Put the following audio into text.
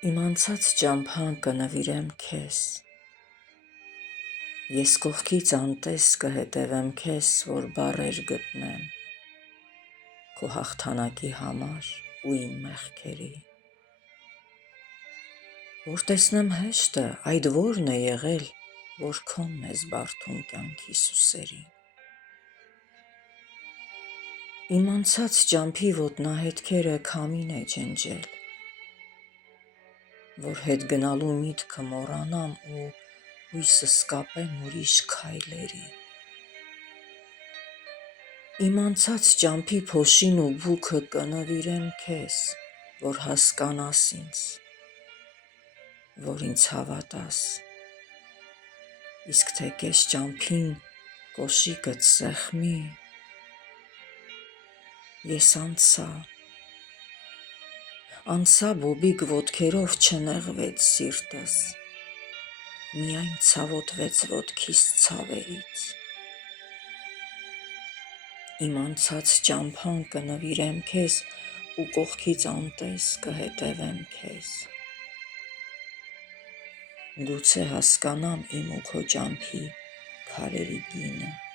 Իմ անցած ճամփան կնվիրեմ քեզ, ես կողքից անտես կհետևեմ քեզ, որ բառեր գտնեմ քո հաղթանակի համար ու իմ մեղքերի, որ տեսնեմ հեշտը այդ որն է եղել, որ քոնն ես բարդում կյանքիս ու սերի։ Իմ անցած ճամփի ոտնահետքերը քամին է ջնջել, որ հետ գնալու միտքը մոռանամ ու հույսս կապեմ ուրիշ քայլերի։ Իմ անցած ճամփի փոշին ու բուքը կնվիրեմ քեզ, որ հասկանաս ինձ, որ ինձ հավատաս, իսկ թե կես ճամփին կոշիկդ սեղմի, ես անցա բոբիկ ոտքերով չնեղվեց սիրտս, միայն ցավոտվեց ոտքիս ցավերից։ Իմ անցած ճամփան կնվիրեմ քեզ ու կողքից անտես կհետևեմ քեզ, գուցե հասկանամ իմ ու քո ճամփի քարերի գինը։